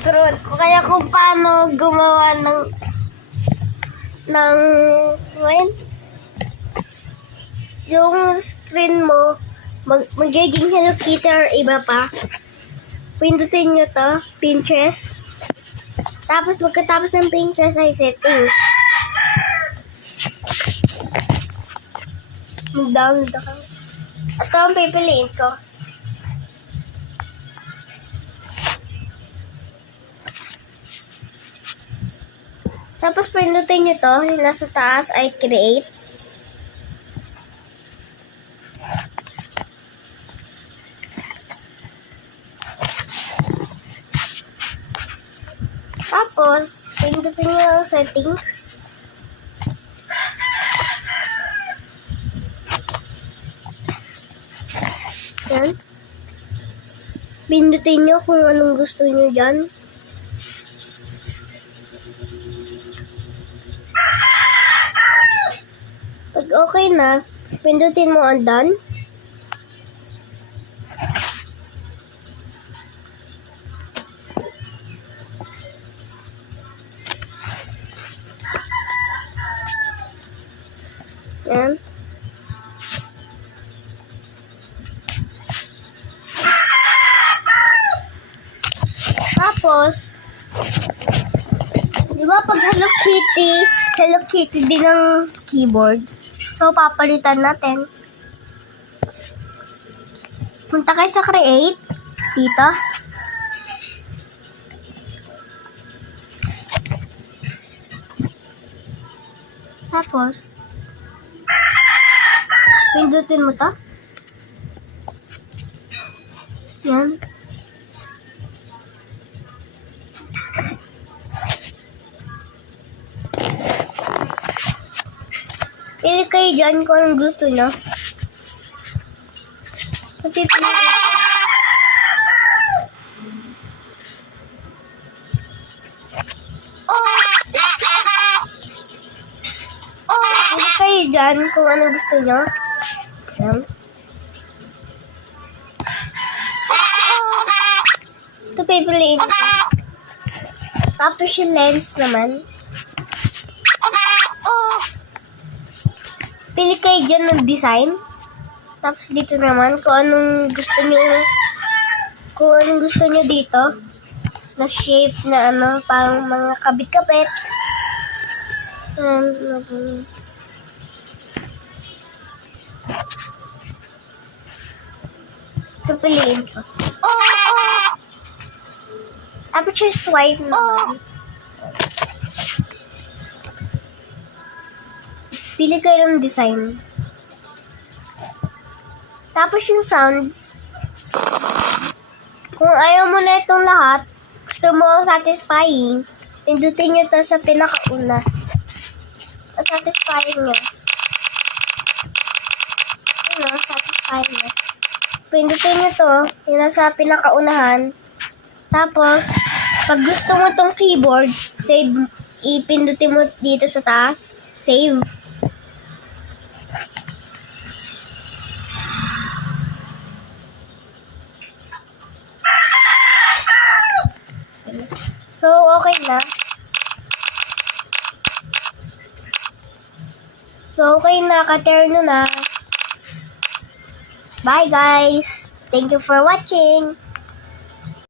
Kaya kung paano gumawa ng yung screen mo magiging Hello Kitty or iba pa. Pindutin nyo to, Pinterest. Tapos pagkatapos ng Pinterest ay settings. Mag-download ako. Ito ang pipiliin ko. Tapos pindutin nyo to, yung nasa taas ay create. Tapos, pindutin nyo ang settings. Yan. Pindutin nyo kung anong gusto nyo dyan. Pag okay na, pindutin mo ang done. Yan. Tapos, di ba pag Hello Kitty din ang keyboard. So, papalitan natin. Punta kayo sa create. Dito. Tapos, pindutin mo to. Yan. Pili kayo dyan kung anong gusto nyo. Pili kayo dyan kung anong gusto nyo. Yan. Ito pipiliin ko. Tapos yung lens naman. Pili kayo dyan ng design. Tapos dito naman, kung anong gusto nyo dito. Na shape na ano, parang mga kabit-kabit. Ito piliin ko. Tapos yung swipe naman. Pili kayo ng design. Tapos yung sounds. Kung ayaw mo na itong lahat, gusto mo ang satisfying, pindutin nyo to sa pinakauna. Satisfying nyo. Satisfying nyo. Pindutin nyo to, yung nasa pinakaunahan. Tapos, pag gusto mo tong keyboard, save, ipindutin mo dito sa taas. Save. So, okay na. So, okay na. Katerno na. Bye, guys. Thank you for watching.